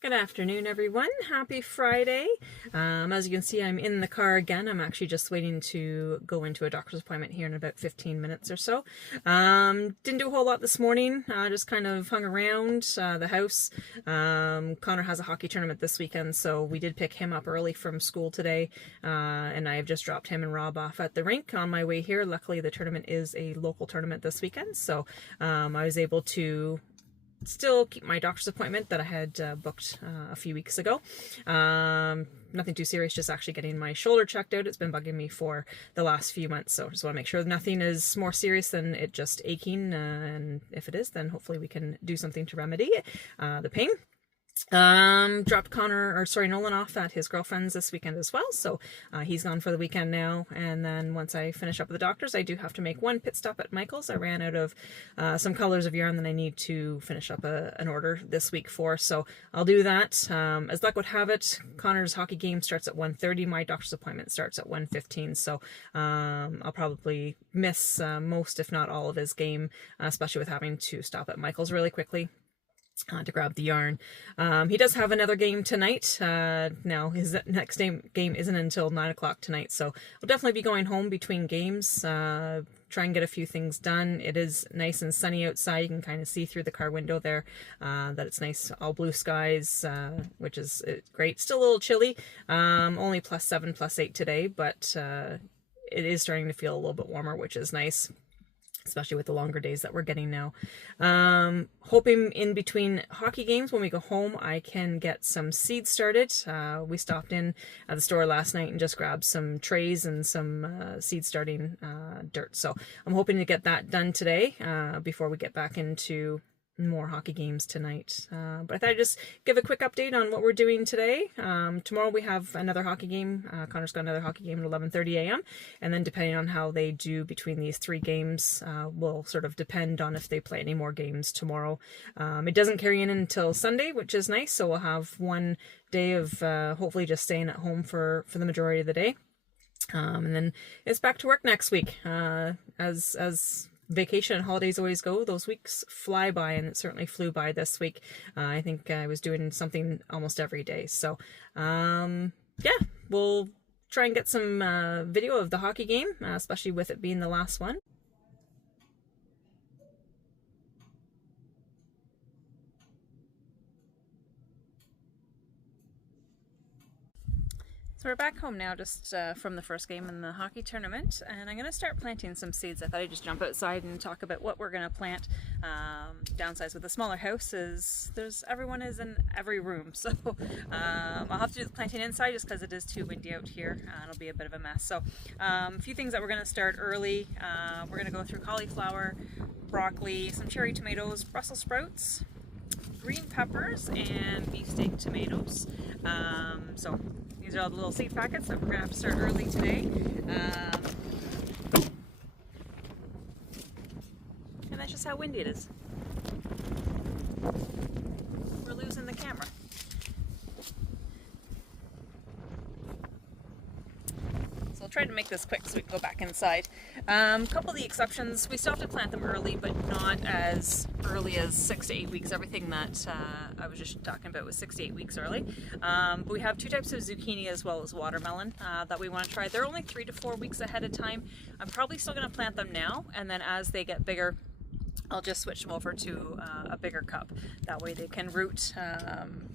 Good afternoon, everyone. Happy Friday. As you can see, I'm in the car again. I'm actually just waiting to go into a doctor's appointment here in about 15 minutes or so. Didn't do a whole lot this morning. Just kind of hung around the house. Connor has a hockey tournament this weekend, so we did pick him up early from school today, and I have just dropped him and Rob off at the rink on my way here. Luckily, the tournament is a local tournament this weekend, so I was able to still keep my doctor's appointment that I had booked a few weeks ago. Nothing too serious, just actually getting my shoulder checked out. It's been bugging me for the last few months, so just want to make sure nothing is more serious than it just aching, and if it is, then hopefully we can do something to remedy the pain. Dropped Nolan off at his girlfriend's this weekend as well, so he's gone for the weekend now. And then once I finish up with the doctors, I do have to make one pit stop at Michael's. I ran out of some colors of yarn that I need to finish up an order this week for, so I'll do that. As luck would have it, Connor's hockey game starts at 1:30. My doctor's appointment starts at 1:15, so I'll probably miss most, if not all, of his game, especially with having to stop at Michael's really quickly to grab the yarn. He does have another game tonight. Now his next game isn't until 9 o'clock tonight, so we'll definitely be going home between games, try and get a few things done. It is nice and sunny outside. You can kind of see through the car window there that it's nice, all blue skies, which is great. Still a little chilly, only +7, +8 today, but it is starting to feel a little bit warmer, which is nice, especially with the longer days that we're getting now. Hoping in between hockey games when we go home I can get some seeds started. We stopped in at the store last night and just grabbed some trays and some seed starting dirt. So I'm hoping to get that done today before we get back into more hockey games tonight. But I thought I'd just give a quick update on what we're doing today. Tomorrow we have another hockey game. Connor's got another hockey game at 11:30 a.m. And then depending on how they do between these 3 games will sort of depend on if they play any more games tomorrow. It doesn't carry in until Sunday, which is nice. So we'll have one day of hopefully just staying at home for the majority of the day. And then it's back to work next week. As vacation and holidays always go, those weeks fly by, and it certainly flew by this week. I think I was doing something almost every day. So yeah, we'll try and get some video of the hockey game, especially with it being the last one. So we're back home now, just from the first game in the hockey tournament, and I'm going to start planting some seeds. I thought I'd just jump outside and talk about what we're going to plant. Downsides with the smaller house is everyone is in every room, so I'll have to do the planting inside just because it is too windy out here. It'll be a bit of a mess. So a few things that we're going to start early. We're going to go through cauliflower, broccoli, some cherry tomatoes, Brussels sprouts, green peppers, and beefsteak tomatoes. So these are all the little seed packets that we're going to have to start early today. And that's just how windy it is. We're losing the camera. So I'll try to make this quick so we can go back inside. A couple of the exceptions, we still have to plant them early, but not as early as 6 to 8 weeks. Everything that I was just talking about was 6 to 8 weeks early. But we have 2 types of zucchini as well as watermelon that we want to try. They're only 3 to 4 weeks ahead of time. I'm probably still going to plant them now, and then as they get bigger, I'll just switch them over to a bigger cup. That way they can root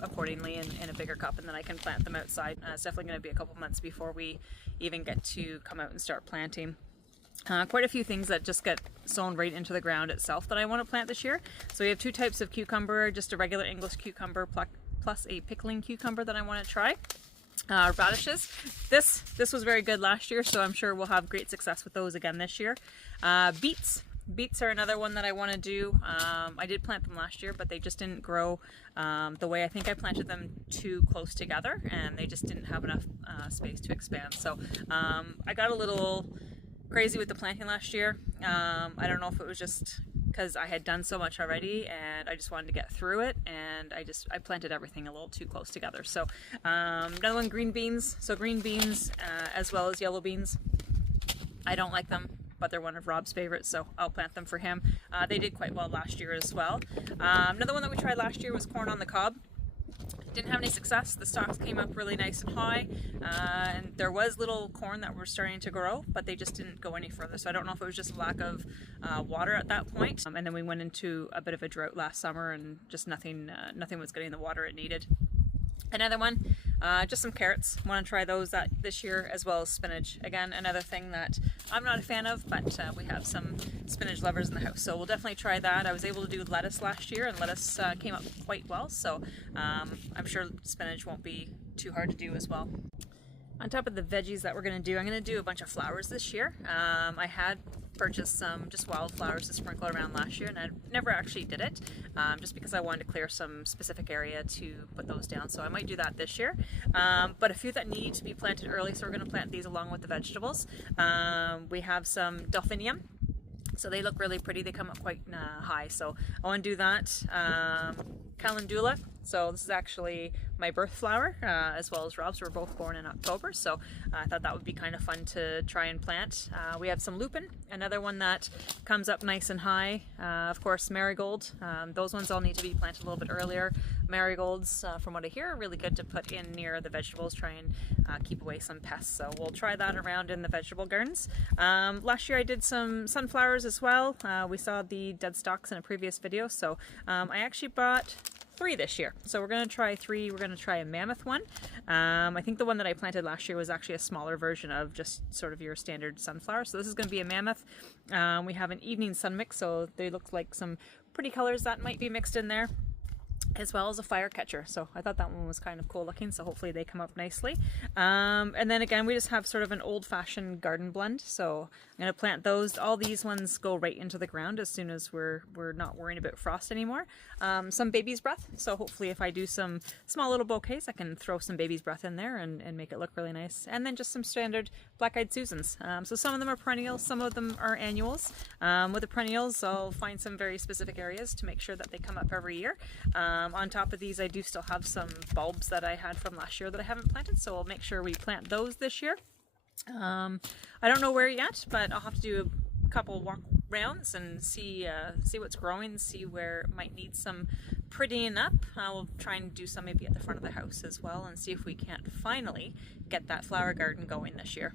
accordingly in a bigger cup, and then I can plant them outside. It's definitely going to be a couple months before we even get to come out and start planting. Quite a few things that just get sown right into the ground itself that I want to plant this year. So we have 2 types of cucumber, just a regular English cucumber plus a pickling cucumber that I want to try. Radishes. This was very good last year, so I'm sure we'll have great success with those again this year. Beets. Beets are another one that I want to do. I did plant them last year, but they just didn't grow the way I think I planted them too close together, and they just didn't have enough space to expand. So I got a little crazy with the planting last year. I don't know if it was just because I had done so much already and I just wanted to get through it, and I planted everything a little too close together. So another one, green beans. So green beans as well as yellow beans. I don't like them, but they're one of Rob's favorites, so I'll plant them for him. They did quite well last year as well. Another one that we tried last year was corn on the cob. didn't have any success. The stalks came up really nice and high, and there was little corn that were starting to grow, but they just didn't go any further. So I don't know if it was just lack of water at that point. And then we went into a bit of a drought last summer, and just nothing was getting the water it needed. Another one, just some carrots. Want to try those this year, as well as spinach. Again, another thing that I'm not a fan of, but we have some spinach lovers in the house, so we'll definitely try that. I was able to do lettuce last year, and lettuce came up quite well, so I'm sure spinach won't be too hard to do as well. On top of the veggies that we're going to do, I'm going to do a bunch of flowers this year. I had purchased some just wildflowers to sprinkle around last year, and I never actually did it, just because I wanted to clear some specific area to put those down, so I might do that this year. But a few that need to be planted early, so we're going to plant these along with the vegetables. We have some delphinium. So they look really pretty. They come up quite high. So I want to do that. Calendula. So this is actually my birth flower, as well as Rob's. We're both born in October, so I thought that would be kind of fun to try and plant. We have some lupin, another one that comes up nice and high. Of course, marigold. Those ones all need to be planted a little bit earlier. Marigolds, from what I hear, are really good to put in near the vegetables, try and keep away some pests. So we'll try that around in the vegetable gardens. Last year I did some sunflowers as well. We saw the dead stalks in a previous video, so I actually bought 3 this year. So we're going to try 3. We're going to try a mammoth one. I think the one that I planted last year was actually a smaller version of just sort of your standard sunflower. So this is going to be a mammoth. We have an evening sun mix, so they look like some pretty colors that might be mixed in there, as well as a fire catcher. So I thought that one was kind of cool looking, so hopefully they come up nicely. And then again, we just have sort of an old-fashioned garden blend, so I'm going to plant those. All these ones go right into the ground as soon as we're not worrying about frost anymore. Some baby's breath, so hopefully if I do some small little bouquets, I can throw some baby's breath in there and make it look really nice. And then just some standard black-eyed Susans. So some of them are perennials, some of them are annuals. With the perennials, I'll find some very specific areas to make sure that they come up every year. On top of these, I do still have some bulbs that I had from last year that I haven't planted, so I'll make sure we plant those this year. I don't know where yet, but I'll have to do a couple walk rounds and see what's growing, see where it might need some prettying up. I'll try and do some maybe at the front of the house as well, and see if we can't finally get that flower garden going this year.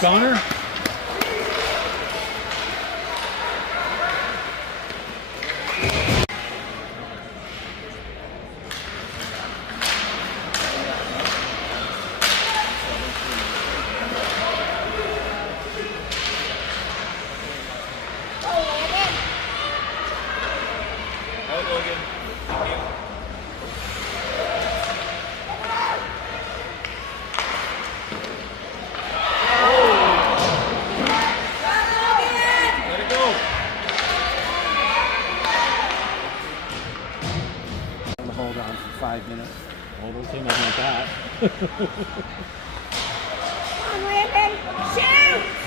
Connor? Hold on for 5 minutes. Oh, don't say nothing like that. Come on, Landon! Shoot!